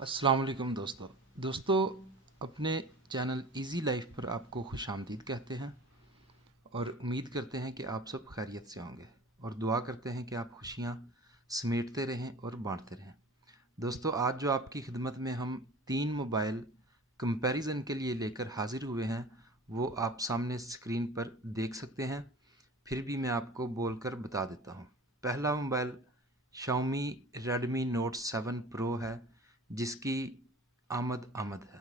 अस्सलाम वालेकुम दोस्तों अपने चैनल इजी लाइफ पर आपको खुशामदीद कहते हैं और उम्मीद करते हैं कि आप सब खैरियत से होंगे और दुआ करते हैं कि आप खुशियाँ समेटते रहें और बांटते रहें। दोस्तों आज जो आपकी खिदमत में हम 3 मोबाइल कंपैरिजन के लिए लेकर हाजिर हुए हैं वो आप सामने स्क्रीन पर देख सकते हैं। फिर भी मैं आपको बोलकर बता देता हूँ। पहला mobile Xiaomi Redmi Note 7 Pro है जिसकी आमद है।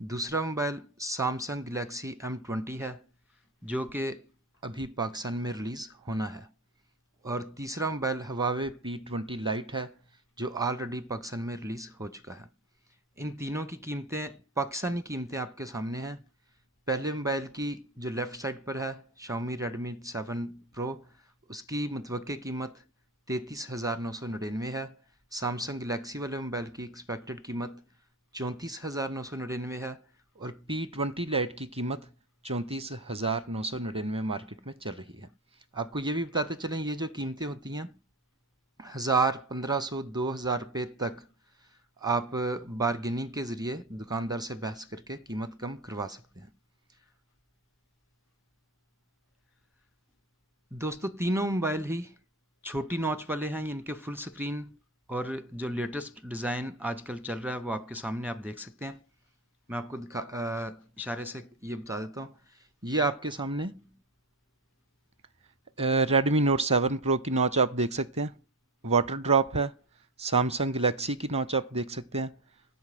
दूसरा मोबाइल Samsung Galaxy M20 है जो कि अभी पाकिस्तान में रिलीज़ होना है। और तीसरा मोबाइल Huawei P20 Lite है जो ऑलरेडी पाकिस्तान में रिलीज़ हो चुका है। इन तीनों की कीमतें पाकिस्तानी कीमतें आपके सामने हैं। पहले मोबाइल की जो लेफ़्ट साइड पर है Xiaomi Redmi 7 Pro उसकी मुतवक्के कीमत 33,999 है। सैमसंग गलेक्सी वाले मोबाइल की एक्सपेक्टेड कीमत 34,999 है और P20 लाइट की कीमत 34,999 मार्केट में चल रही है। आपको ये भी बताते चलें ये जो कीमतें होती हैं 1,000, 1,500, 2,000 रुपये तक आप बारगेनिंग के ज़रिए दुकानदार से बहस करके कीमत कम करवा सकते हैं। दोस्तों तीनों मोबाइल ही छोटी नॉच वाले हैं, इनके फुल स्क्रीन और जो लेटेस्ट डिज़ाइन आजकल चल रहा है वो आपके सामने आप देख सकते हैं। मैं आपको इशारे से ये बता देता हूँ। ये आपके सामने Redmi Note 7 Pro की नॉच आप देख सकते हैं, वाटर ड्रॉप है। Samsung Galaxy की नॉच आप देख सकते हैं,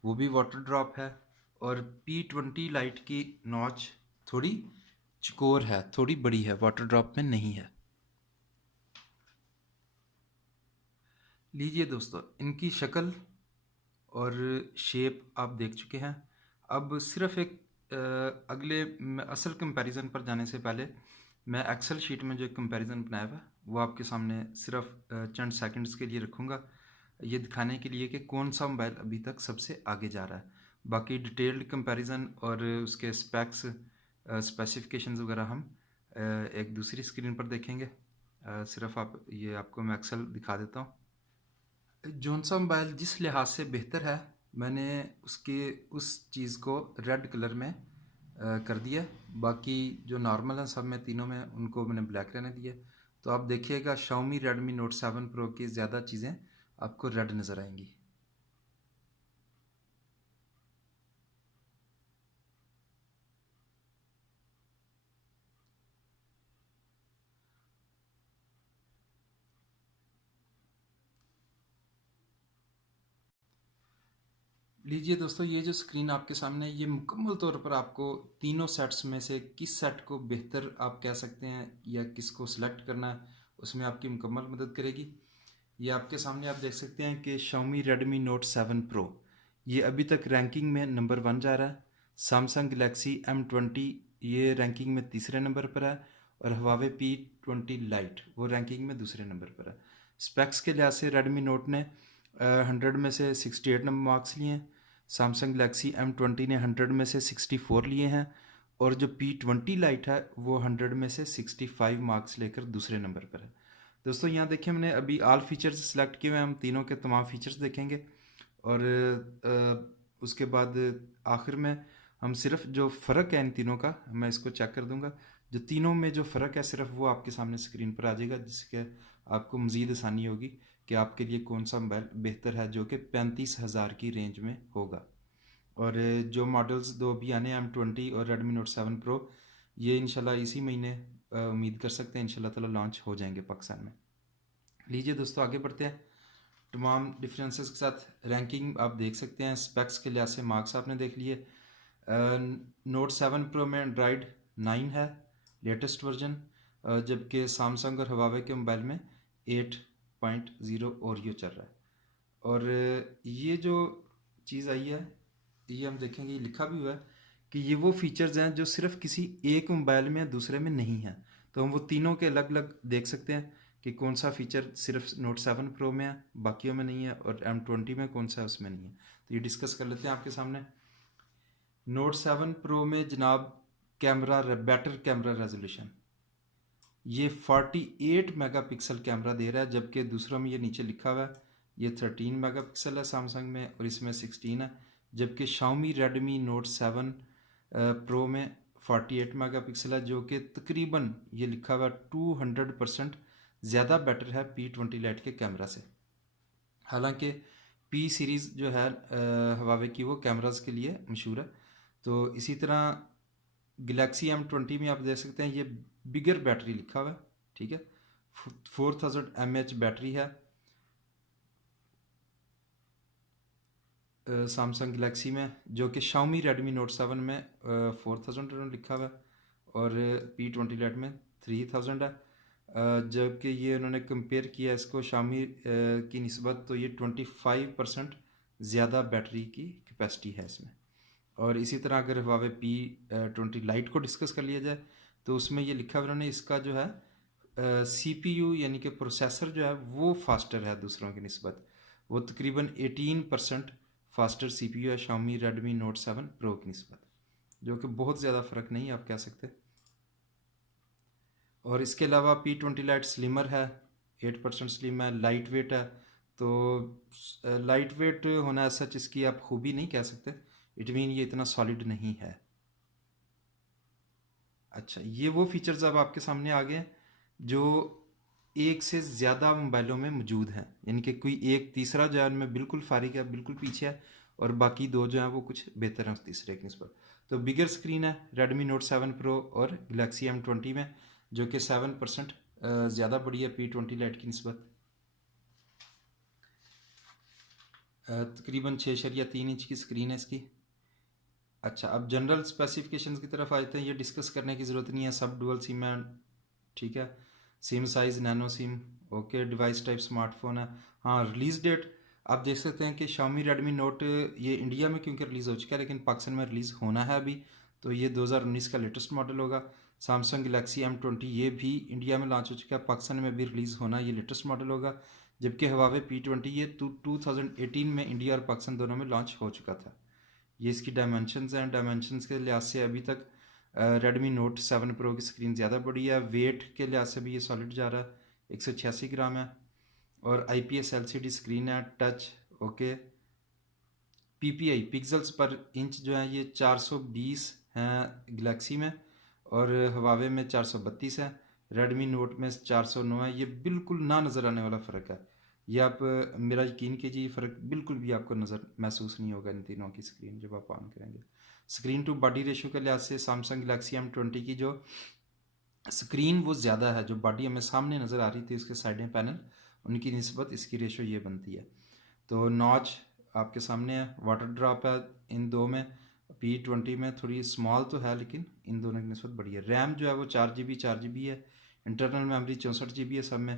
वो भी वाटर ड्रॉप है। और P20 लाइट की नॉच थोड़ी चकोर है, थोड़ी बड़ी है, वाटर ड्रॉप में नहीं है। लीजिए दोस्तों इनकी शक्ल और शेप आप देख चुके हैं। अब सिर्फ एक अगले असल कंपैरिजन पर जाने से पहले मैं एक्सेल शीट में जो एक कंपैरिजन बनाया हुआ है वो आपके सामने सिर्फ चंद सेकंड्स के लिए रखूँगा, ये दिखाने के लिए कि कौन सा मोबाइल अभी तक सबसे आगे जा रहा है। बाकी डिटेल्ड कंपैरिजन और उसके स्पेक्स स्पेसिफिकेशंस वगैरह हम एक दूसरी स्क्रीन पर देखेंगे। सिर्फ आपको मैं एक्सेल दिखा देता हूँ। जौन सा मोबाइल जिस लिहाज से बेहतर है मैंने उसके उस चीज़ को रेड कलर में कर दिया। बाकी जो नॉर्मल हैं सब में तीनों में उनको मैंने ब्लैक रहने दिया। तो आप देखिएगा Xiaomi Redmi Note 7 Pro की ज़्यादा चीज़ें आपको रेड नज़र आएंगी। लीजिए दोस्तों ये जो स्क्रीन आपके सामने है ये मुकम्मल तौर पर आपको तीनों सेट्स में से किस सेट को बेहतर आप कह सकते हैं या किसको सिलेक्ट करना है उसमें आपकी मुकम्मल मदद करेगी। ये आपके सामने आप देख सकते हैं कि Xiaomi Redmi Note 7 Pro ये अभी तक रैंकिंग में नंबर 1 जा रहा है। Samsung Galaxy M20 ये रैंकिंग में तीसरे नंबर पर है और Huawei P20 Lite वो रैंकिंग में दूसरे नंबर पर है। स्पेक्स के लिहाज से Redmi Note ने 100 में से 68 नंबर मार्क्स लिए हैं। Samsung Galaxy M20 ने 100 में से 64 लिए हैं और जो P20 Lite है वो 100 में से 65 मार्क्स लेकर दूसरे नंबर पर है। दोस्तों यहाँ देखिए हमने अभी ऑल फीचर्स सेलेक्ट किए हुए हैं, हम तीनों के तमाम फीचर्स देखेंगे और उसके बाद आखिर में हम सिर्फ जो फ़र्क है इन तीनों का मैं इसको चेक कर दूंगा। जो तीनों में जो फ़र्क है सिर्फ वो आपके सामने स्क्रीन पर आ जाएगा जिससे आपको मज़ीद आसानी होगी कि आपके लिए कौन सा मोबाइल बेहतर है जो कि 35,000 की रेंज में होगा। और जो मॉडल्स दो अभी आने हैं M20 और Redmi Note 7 Pro ये इंशाल्लाह इसी महीने उम्मीद कर सकते हैं इंशाल्लाह ताला लॉन्च हो जाएंगे पाकिस्तान में। लीजिए दोस्तों आगे बढ़ते हैं। तमाम डिफरेंसेस के साथ रैंकिंग आप देख सकते हैं। स्पेक्स के लिहाज से मार्क्स आपने देख लिए। नोट 7 प्रो में एंड्रॉयड 9 है लेटेस्ट वर्जन, जबकि सैमसंग और हवावे के मोबाइल में 8.0 ओरियो चल रहा है। और ये जो चीज़ आई है ये हम देखेंगे ये लिखा भी हुआ है कि ये वो फीचर्स हैं जो सिर्फ किसी एक मोबाइल में दूसरे में नहीं है। तो हम वो तीनों के अलग अलग देख सकते हैं कि कौन सा फीचर सिर्फ नोट 7 प्रो में है बाकियों में नहीं है और M20 में कौन सा है उसमें नहीं है। तो ये डिस्कस कर लेते हैं आपके सामने। नोट 7 प्रो में जनाब कैमरा बेटर कैमरा रेजोल्यूशन ये 48 मेगापिक्सल कैमरा दे रहा है, जबकि दूसरों में ये नीचे लिखा हुआ है ये 13 मेगापिक्सल है सैमसंग में और इसमें 16 है, जबकि Xiaomi Redmi Note 7 Pro में 48 मेगापिक्सल है, जो कि तकरीबन ये लिखा हुआ 200% ज़्यादा बेटर है P20 Lite के कैमरा से। हालांकि P सीरीज़ जो है Huawei की वो कैमरास के लिए मशहूर है। तो इसी तरह Galaxy M20 में आप देख सकते हैं ये बिगर बैटरी लिखा हुआ है, ठीक है, 4000 mAh बैटरी है। सैमसंग गलेक्सी में, जो कि Xiaomi Redmi Note 7 में 4000 लिखा हुआ है और P20 Lite में 3000 है। जबकि ये उन्होंने कंपेयर किया इसको Xiaomi की निस्बत, तो ये 25% ज़्यादा बैटरी की कैपेसिटी है इसमें। और इसी तरह अगर Huawei P20 Lite को डिस्कस कर लिया जाए तो उसमें ये लिखा हुआ उन्होंने इसका जो है CPU यानी कि प्रोसेसर जो है वो फास्टर है दूसरों की निस्बत, वो तकरीबन 18% फास्टर CPU है Xiaomi Redmi Note 7 Pro की निस्बत, जो कि बहुत ज़्यादा फ़र्क नहीं आप कह सकते। और इसके अलावा P20 Lite स्लिमर है, 8% स्लिम है, लाइट वेट है। तो लाइट वेट होना सच इसकी आप खूबी नहीं कह सकते, इट मीन ये इतना सॉलिड नहीं है। अच्छा, ये वो फीचर्स अब आपके सामने आ गए जो एक से ज़्यादा मोबाइलों में मौजूद हैं, यानी कि कोई एक तीसरा जो है उनमें बिल्कुल फारिग है, बिल्कुल पीछे है, और बाकी दो जो हैं वो कुछ बेहतर हैं उस तीसरे के निस्बत। तो बिगर स्क्रीन है Redmi Note 7 Pro और Galaxy M20 में, जो कि 7% ज़्यादा बड़ी है P20 Lite की निस्बत। तकरीबन 6.3 इंच की स्क्रीन है इसकी। अच्छा, अब जनरल स्पेसिफिकेशंस की तरफ आते हैं, ये डिस्कस करने की ज़रूरत नहीं है, सब डुअल सिम है, ठीक है, SIM size nano SIM, okay, device type smartphone है। हाँ, रिलीज़ डेट आप देख सकते हैं कि Xiaomi Redmi Note ये इंडिया में क्योंकि रिलीज़ हो चुका है, लेकिन पाकिस्तान में रिलीज़ होना है अभी, तो ये 2019 का लेटेस्ट मॉडल होगा। Samsung Galaxy M20 ये भी इंडिया में लॉन्च हो चुका है, पाकिस्तान में भी रिलीज़ होना ये लेटेस्ट मॉडल होगा। जबकि Huawei P20 ये 2018 में इंडिया और पाकिस्तान दोनों में लॉन्च हो चुका था। ये इसकी डायमेंशंस हैं, डायमेंशंस के लिहाज से अभी तक Redmi Note 7 Pro की स्क्रीन ज़्यादा बड़ी है। वेट के लिहाज से भी ये सॉलिड जा रहा है, 186 ग्राम है, और IPS LCD स्क्रीन है, टच, ओके। PPI पिक्सल्स पर इंच जो है ये 420 हैं गलेक्सी में, और Huawei में 432 है, Redmi Note में 409 है। ये बिल्कुल ना नज़र आने वाला फ़र्क है, ये आप मेरा यकीन कीजिए, फ़र्क बिल्कुल भी आपको नज़र महसूस नहीं होगा इन तीनों की स्क्रीन जब आप ऑन करेंगे। स्क्रीन टू बॉडी रेशो के लिहाज से Samsung Galaxy M20 की जो स्क्रीन वो ज़्यादा है, जो बॉडी हमें सामने नज़र आ रही थी उसके साइडें पैनल, उनकी निस्बत इसकी रेशो ये बनती है। तो नॉच आपके सामने है, वाटर ड्रॉप है इन दो में, P20 में थोड़ी स्मॉल तो है लेकिन इन दोनों की निस्बत बड़ी है। रैम जो है वो 4 GB है, इंटरनल मेमोरी 64 GB है सब में।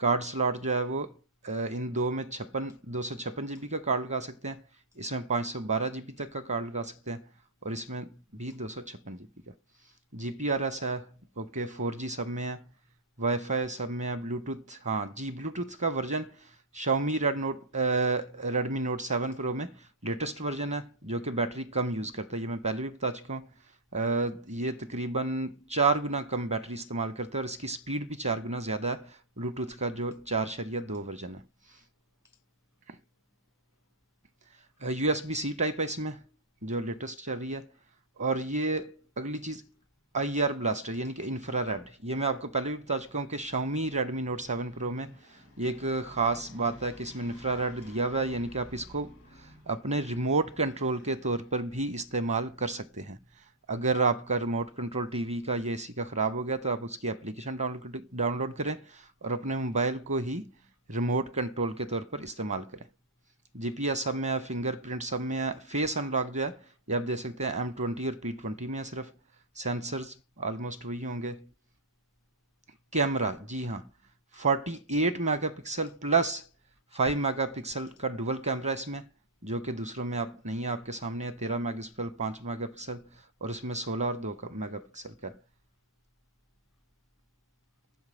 कार्ड स्लॉट जो है वो इन दो में 256 GB का कार्ड लगा सकते हैं, इसमें 512 GB तक का कार्ड लगा सकते हैं, और इसमें भी 256 GB का। GPRS है, ओके, 4G सब में है, वाईफाई सब में है, ब्लूटूथ, हाँ जी, ब्लूटूथ का version Xiaomi Redmi Note 7 Pro में लेटेस्ट वर्जन है, जो कि बैटरी कम यूज़ करता है, ये मैं पहले भी बता चुका हूँ। ये तकरीबन 4 गुना कम बैटरी इस्तेमाल करता है, और इसकी स्पीड भी 4 गुना ज़्यादा है ब्लूटूथ का जो 4.2 वर्जन है। USB-C टाइप है इसमें जो लेटेस्ट चल रही है। और ये अगली चीज़ IR ब्लास्टर यानी कि इंफ्रारेड, ये मैं आपको पहले भी बता चुका हूँ कि Xiaomi Redmi Note 7 Pro में ये एक ख़ास बात है कि इसमें इंफ्रारेड दिया हुआ है, यानी कि आप इसको अपने रिमोट कंट्रोल के तौर पर भी इस्तेमाल कर सकते हैं। अगर आपका रिमोट कंट्रोल टीवी का या AC का ख़राब हो गया तो आप उसकी एप्लीकेशन डाउनलोड करें और अपने मोबाइल को ही रिमोट कंट्रोल के तौर पर इस्तेमाल करें। GPS सब में है, फिंगरप्रिंट सब में है, फेस अनलॉक जो है ये आप देख सकते हैं M20 और P20 में है सिर्फ, सेंसर्स ऑलमोस्ट वही होंगे। कैमरा, जी हाँ, 48 मेगापिक्सल प्लस 5 मेगापिक्सल का डुअल कैमरा इसमें, जो कि दूसरों में आप नहीं है, आपके सामने है 13 मेगापिक्सल, 5 मेगापिक्सल, और उसमें 16 और 2 मेगापिक्सल का।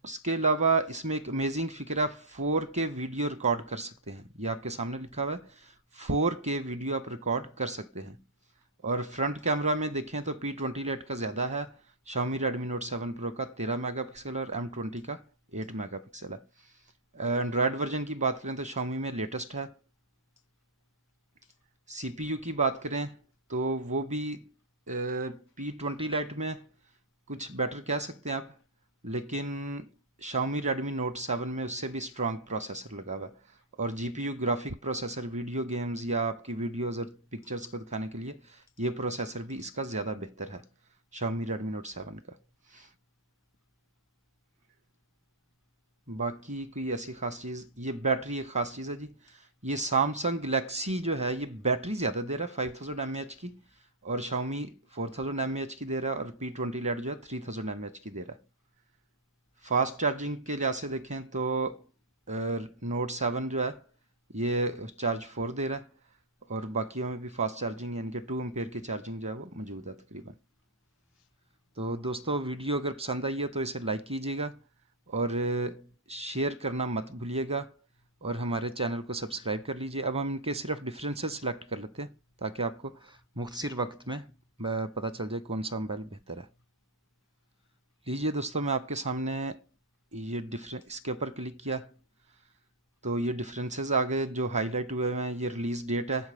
उसके अलावा इसमें एक अमेजिंग फिक्र है, 4K वीडियो रिकॉर्ड कर सकते हैं, ये आपके सामने लिखा हुआ है, 4K वीडियो आप रिकॉर्ड कर सकते हैं। और फ्रंट कैमरा में देखें तो P20 Lite का ज़्यादा है, Xiaomi Redmi Note 7 Pro का 13 मेगापिक्सल और M20 का 8 मेगापिक्सल है। एंड्रॉयड वर्जन की बात करें तो Xiaomi में लेटेस्ट है। CPU की बात करें तो वो भी P20 लाइट में कुछ बेटर कह सकते हैं आप, लेकिन Xiaomi Redmi Note 7 में उससे भी स्ट्रॉन्ग प्रोसेसर लगा हुआ है। और GPU graphic processor video games या आपकी वीडियोस और पिक्चर्स को दिखाने के लिए ये प्रोसेसर भी इसका ज़्यादा बेहतर है Xiaomi Redmi Note 7 का। बाकी कोई ऐसी ख़ास चीज़, ये बैटरी एक ख़ास चीज़ है जी। ये Samsung Galaxy जो है ये बैटरी ज़्यादा दे रहा है 5000 mAh की, और Xiaomi 4000 mAh की दे रहा है, और P20 Lite जो है 3000 mAh की दे रहा है। फास्ट चार्जिंग के लिहाज से देखें तो नोट 7 जो है ये चार्ज 4 दे रहा है, और बाकियों में भी फास्ट चार्जिंग यानी कि 2 एम्पेयर की चार्जिंग जो है वो मौजूद है तकरीबन। तो दोस्तों वीडियो अगर पसंद आई है तो इसे लाइक कीजिएगा और शेयर करना मत भूलिएगा, और हमारे चैनल को सब्सक्राइब कर लीजिए। अब हम इनके सिर्फ डिफरेंसेस सेलेक्ट कर लेते हैं ताकि आपको मुख्तसर वक्त में पता चल जाए कौन सा मोबाइल बेहतर है। लीजिए दोस्तों, मैं आपके सामने ये इसके ऊपर क्लिक किया तो ये डिफरेंसेस आ गए जो हाईलाइट हुए हैं। ये रिलीज़ डेट है,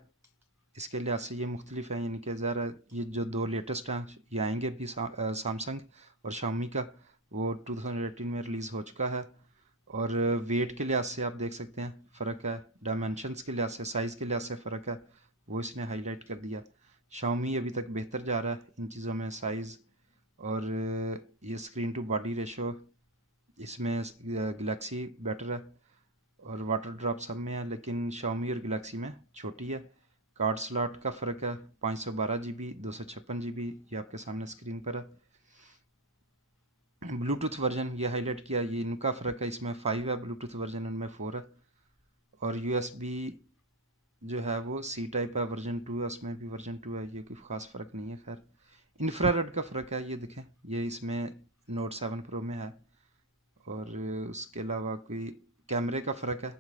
इसके लिहाज से ये मुख्तलिफ हैं, यानी कि ज़रा ये जो 2 लेटेस्ट हैं ये आएंगे भी सैमसंग और Xiaomi का, वो 2018 में रिलीज़ हो चुका है। और वेट के लिहाज से आप देख सकते हैं फ़र्क है, डायमेंशंस के लिहाज से, साइज़ के लिहाज से फ़र्क है, वो इसने हाईलाइट कर दिया। Xiaomi अभी तक बेहतर जा रहा है इन चीज़ों में, साइज़ और ये स्क्रीन टू बॉडी रेशो इसमें गलेक्सी बेटर है, और वाटर ड्रॉप सब में है, लेकिन Xiaomi और गलेक्सी में छोटी है। कार्ड स्लॉट का फ़र्क है, 512 GB 256 GB ये आपके सामने स्क्रीन पर है। ब्लूटूथ वर्जन ये हाईलाइट किया, ये इनका फ़र्क है, इसमें 5 है ब्लूटूथ वर्जन, उनमें 4 है। और USB जो है वो C टाइप है, वर्जन 2 है, उसमें भी वर्जन 2 है, ये कोई ख़ास फ़र्क नहीं है। खैर इंफ्रारेड का फ़र्क है, ये देखें ये इसमें Note 7 Pro में है। और उसके अलावा कोई कैमरे का फ़र्क है,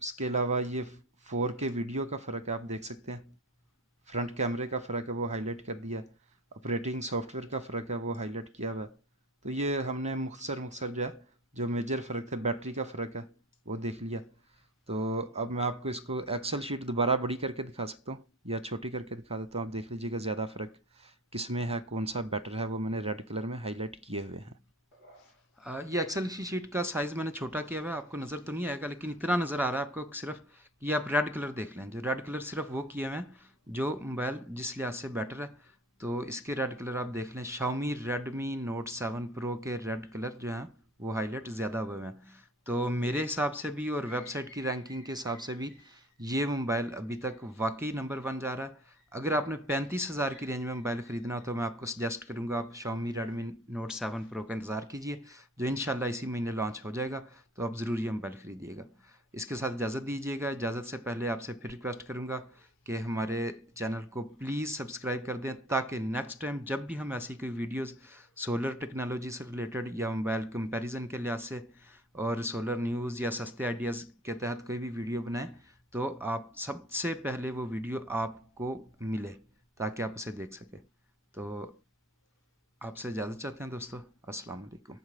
उसके अलावा ये 4K वीडियो का फ़र्क है, आप देख सकते हैं। फ्रंट कैमरे का फ़र्क है, वो हाईलाइट कर दिया। ऑपरेटिंग सॉफ्टवेयर का फ़र्क है, वो हाईलाइट किया हुआ। तो ये हमने मुख्तसर जो है जो मेजर फ़र्क थे, बैटरी का फ़र्क है वो देख लिया। तो अब मैं आपको इसको एक्सेल शीट दोबारा बड़ी करके दिखा सकता हूँ या छोटी करके दिखा देता हूँ, आप देख लीजिएगा ज़्यादा फ़र्क किस में है, कौन सा बेटर है, वो मैंने रेड कलर में हाईलाइट किए हुए हैं। ये एक्सेल की शीट का साइज़ मैंने छोटा किया हुआ है, आपको नज़र तो नहीं आएगा लेकिन इतना नज़र आ रहा है आपको सिर्फ। ये आप रेड कलर देख लें, जो रेड कलर सिर्फ वो किए हुए हैं जो मोबाइल जिस लिहाज से बेटर है। तो इसके रेड कलर आप देख लें, Xiaomi Redmi Note 7 Pro के रेड कलर जो हैं वो हाईलाइट ज़्यादा हुए हैं। तो मेरे हिसाब से भी और वेबसाइट की रैंकिंग के हिसाब से भी ये मोबाइल अभी तक वाकई नंबर 1 जा रहा है। अगर आपने 35,000 की रेंज में मोबाइल ख़रीदना हो तो मैं आपको सजेस्ट करूंगा आप Xiaomi Redmi Note 7 Pro का इंतज़ार कीजिए, जो इंशाल्लाह इसी महीने लॉन्च हो जाएगा। तो आप ज़रूर ये मोबाइल ख़रीदिएगा। इसके साथ इजाज़त दीजिएगा। इजाज़त से पहले आपसे फिर रिक्वेस्ट करूँगा कि हमारे चैनल को प्लीज़ सब्सक्राइब कर दें, ताकि नेक्स्ट टाइम जब भी हम ऐसी कोई वीडियोज़ सोलर टेक्नोलॉजी से रिलेटेड या मोबाइल कंपैरिजन के लिहाज से और सोलर न्यूज़ या सस्ते आइडियाज़ के तहत कोई भी वीडियो बनाएं तो आप सबसे पहले वो वीडियो आपको मिले ताकि आप उसे देख सकें। तो आपसे इजाज़त चाहते हैं दोस्तों। अस्सलाम वालेकुम।